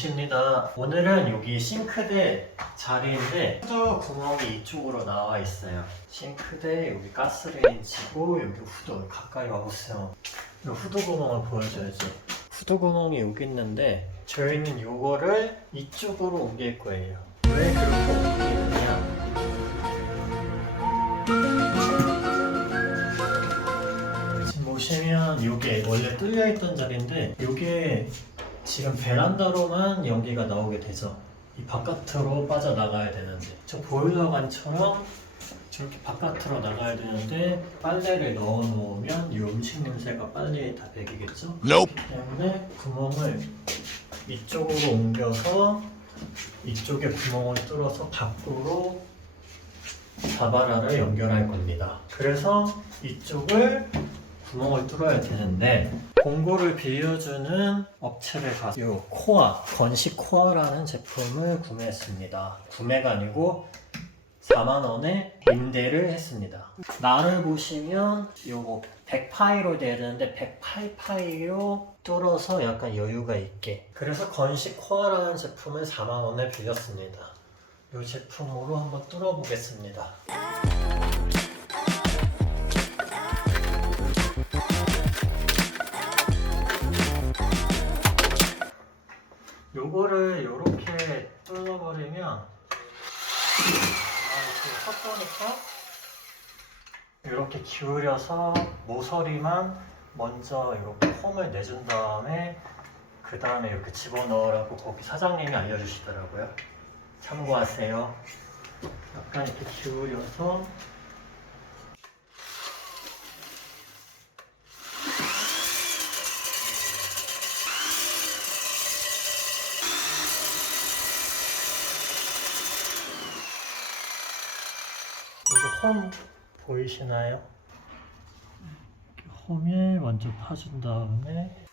오십니다. 오늘은 여기 싱크대 자리인데 후드 구멍이 이쪽으로 나와 있어요. 싱크대 여기 가스레인지고 여기 후드 가까이 와보세요. 이 후드 구멍을 보여줘야지. 후드 구멍이 여기 있는데 저희는 요거를 이쪽으로 옮길 거예요. 왜 그렇게 옮기느냐? 지금 보시면 이게 원래 뚫려 있던 자리인데 이게 지금 베란다로만 연기가 나오게 되죠. 이 바깥으로 빠져 나가야 되는데 저 보일러관처럼 저렇게 바깥으로 나가야 되는데 빨래를 넣어 놓으면 이 음식 냄새가 빨리 다 배기겠죠. Nope. 때문에 구멍을 이쪽으로 옮겨서 이쪽에 구멍을 뚫어서 밖으로 자바라를 연결할 겁니다. 그래서 이쪽을 구멍을 뚫어야 되는데 공구를 빌려주는 업체를 가서 이 코아 건식 코아라는 제품을 구매했습니다. 구매가 아니고 4만 원에 임대를 했습니다. 나를 보시면 요거 100파이로 돼야 되는데 108파이로 뚫어서 약간 여유가 있게 그래서 건식 코아라는 제품을 4만 원에 빌렸습니다. 이 제품으로 한번 뚫어 보겠습니다. 요거를 요렇게 뚫어버리면 아 이렇게 섞으니까 이렇게 기울여서 모서리만 먼저 이렇게 홈을 내준 다음에 그 다음에 이렇게 집어넣으라고 거기 사장님이 알려주시더라고요. 참고하세요. 약간 이렇게 기울여서 홈 보이시나요? 홈을 먼저 파준 다음에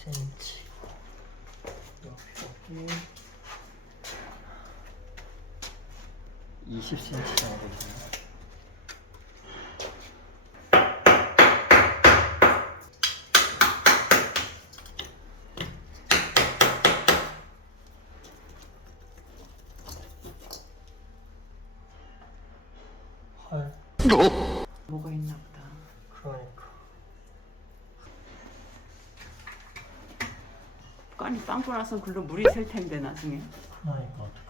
2cm 여기 여기 20cm 정도 되나? 헐 뭐가 있나 보다. 그러니까 아니 빵꾸 나서 글로 물이 셀 텐데 나중에. 그러니까 어떡하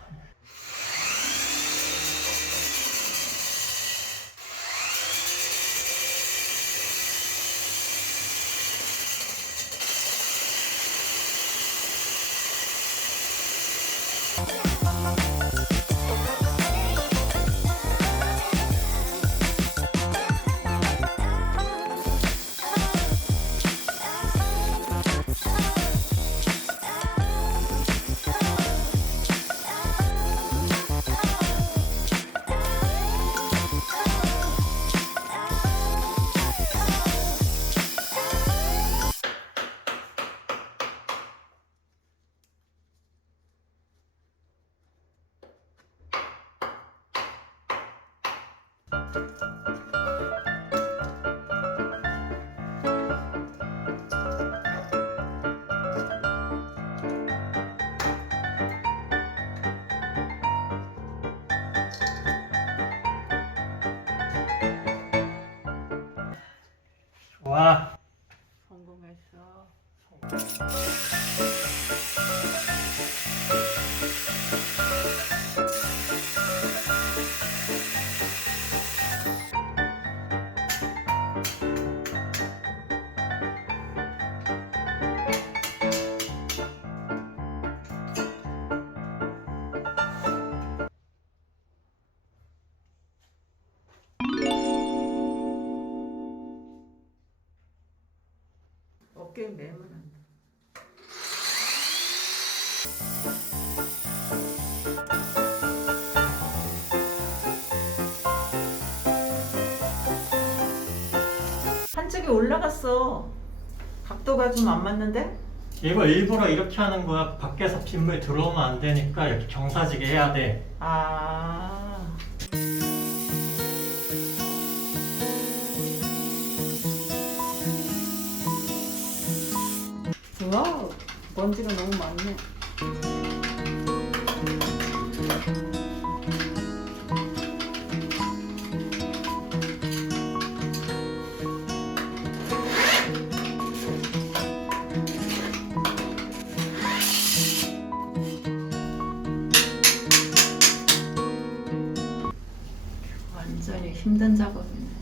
냐 좋아 성공했어. 어깨에 매면 안 돼. 한쪽이 올라갔어. 각도가 좀 안 맞는데? 이거 일부러 이렇게 하는 거야. 밖에서 빗물 들어오면 안 되니까 이렇게 경사지게 해야 돼. 아. 와우, 먼지가 너무 많네. 완전히 힘든 작업이네.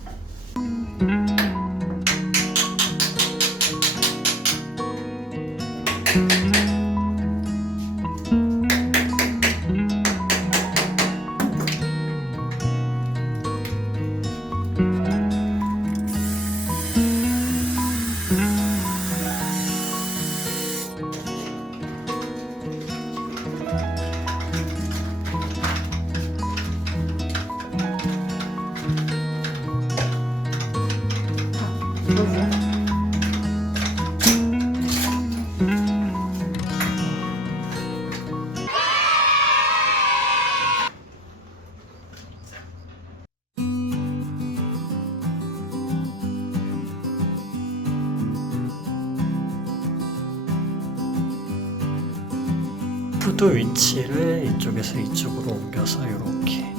푸드 위치를 이쪽에서 이쪽으로 옮겨서 이렇게